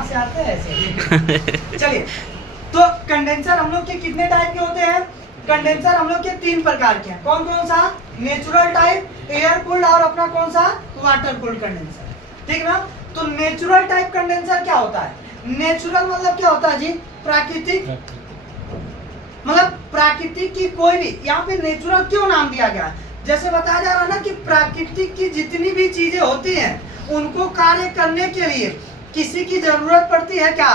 कहाँ से आते हैं ऐसे। चलिए, तो कंडेंसर हम लोग के कितने टाइप के होते हैं? कंडेंसर हम लोग के 3 प्रकार के हैं। कौन कौन सा? नेचुरल टाइप, एयर कूल्ड और अपना कौन सा? Water cooled condenser. ठीक ना? तो नेचुरल टाइप कंडेंसर क्या होता है? नेचुरल मतलब क्या होता है जी? प्राकृतिक, मतलब प्राकृतिक की कोई भी, यहाँ पे नेचुरल क्यों नाम दिया गया है? जैसे बताया जा रहा है ना कि प्राकृतिक की जितनी भी चीजें होती हैं उनको कार्य करने के लिए किसी की जरूरत पड़ती है क्या?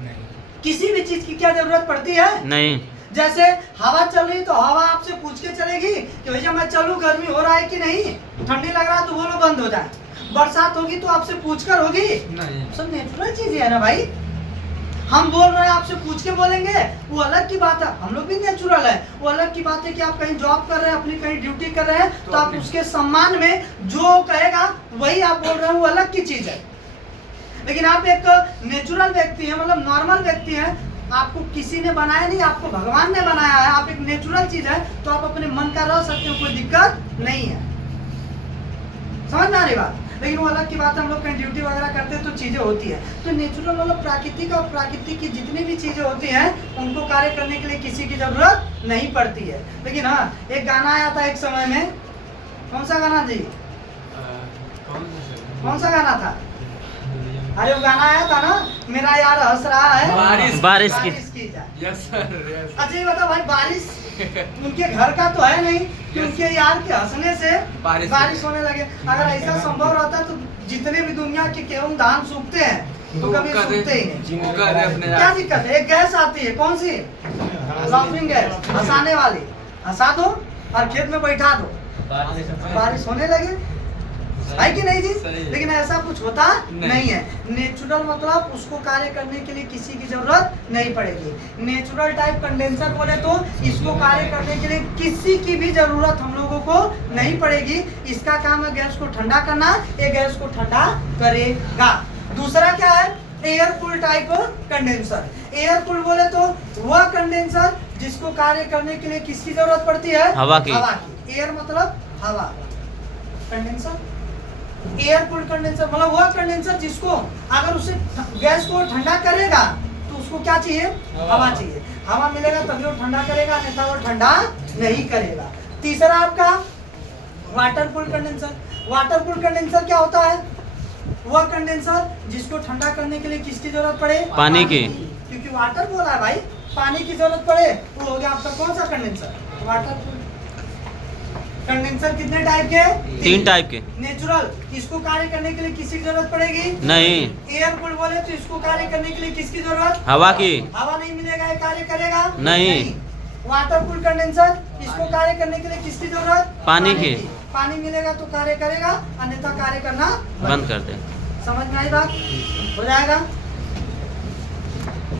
नहीं। किसी भी चीज की क्या जरूरत पड़ती है? नहीं। जैसे हवा चल रही तो हवा आपसे पूछ के चलेगी कि भैया मैं चलूं, गर्मी हो रहा है कि नहीं, ठंडी लग रहा है तो बोलो बंद हो जाए। बरसात होगी तो आपसे पूछकर होगी? नहीं। सब नेचुरल चीज है ना भाई। हम बोल रहे हैं आपसे पूछ के बोलेंगे, वो अलग की बात है। हम लोग भी नेचुरल है, वो अलग की बात है कि आप कहीं जॉब कर रहे हैं, अपनी कहीं ड्यूटी कर रहे हैं, तो आप उसके सम्मान में जो कहेगा वही आप बोल रहे हैं, वो अलग की चीज है। लेकिन आप एक नेचुरल व्यक्ति है, मतलब नॉर्मल व्यक्ति है, आपको किसी ने बनाया नहीं, आपको भगवान ने बनाया है, आप एक नेचुरल चीज है, तो आप अपने मन का रह सकते हो, कोई दिक्कत नहीं है। समझ में आ रही बात? लेकिन वो अलग की बात है, हम लोग कहीं ड्यूटी वगैरह करते हैं तो चीजें होती है। तो नेचुरल मतलब प्राकृतिक, और प्राकृतिक की जितनी भी चीजें होती हैं उनको कार्य करने के लिए किसी की जरूरत नहीं पड़ती है। लेकिन हाँ, एक गाना आया था एक समय में, कौन सा गाना जी? कौन सा गाना था? अरे वो गाना आया था ना, मेरा यार हंस रहा है बारिश की जाए। Yes sir. अच्छा ये बता भाई, बारिश उनके घर का तो है नहीं कि उनके यार के हंसने से बारिश होने लगे। अगर ऐसा संभव रहता तो जितने भी दुनिया के गेहूं धान सूखते हैं तो कभी सूखते ही नहीं। क्या दिक्कत है? एक गैस आती है, कौन सी? लाफिंग गैस, हंसाने वाली। हंसा दो और खेत में बैठा दो, बारिश होने लगे, है कि नहीं जी? लेकिन ऐसा कुछ होता नहीं है। नेचुरल मतलब उसको कार्य करने के लिए किसी की जरूरत नहीं पड़ेगी। नेचुरल टाइप कंडेंसर बोले तो इसको कार्य करने के लिए किसी की भी जरूरत हम लोगों को नहीं पड़ेगी। इसका काम है गैस को ठंडा करना, ये गैस को ठंडा करेगा। दूसरा क्या है? Air cooled type condenser. Air cooled बोले तो वह कंडेंसर जिसको कार्य करने के लिए किसकी जरूरत पड़ती है? हवा की। एयर मतलब हवा, कंडेंसर एयर कूल्ड कंडेंसर मतलब वह कंडेंसर जिसको अगर उसे गैस को ठंडा करेगा तो उसको क्या चाहिए? हवा चाहिए। हवा मिलेगा तभी वो ठंडा करेगा, नहीं तो वो ठंडा नहीं करेगा। तीसरा आपका water cooled condenser. Water cooled condenser क्या होता है? वह कंडेंसर जिसको ठंडा करने के लिए किसकी जरूरत पड़े? पानी की। क्योंकि वाटर बोला है भाई, पानी की जरूरत पड़े, वो हो गया आपका कौन सा कंडेंसर? Water cooled condenser. कितने टाइप के? 3 टाइप के। नेचुरल, इसको कार्य करने के लिए किसी की जरूरत पड़ेगी? नहीं। एयर कूल्ड बोले तो इसको कार्य करने के लिए किसकी जरूरत? हवा की। हवा नहीं मिलेगा ये कार्य करेगा? नहीं। वाटर कूल्ड कंडेंसर, इसको कार्य करने के लिए किसकी जरूरत? पानी की। पानी मिलेगा तो कार्य करेगा, अन्यथा कार्य करना बंद कर दे। समझ में आई बात? हो जाएगा?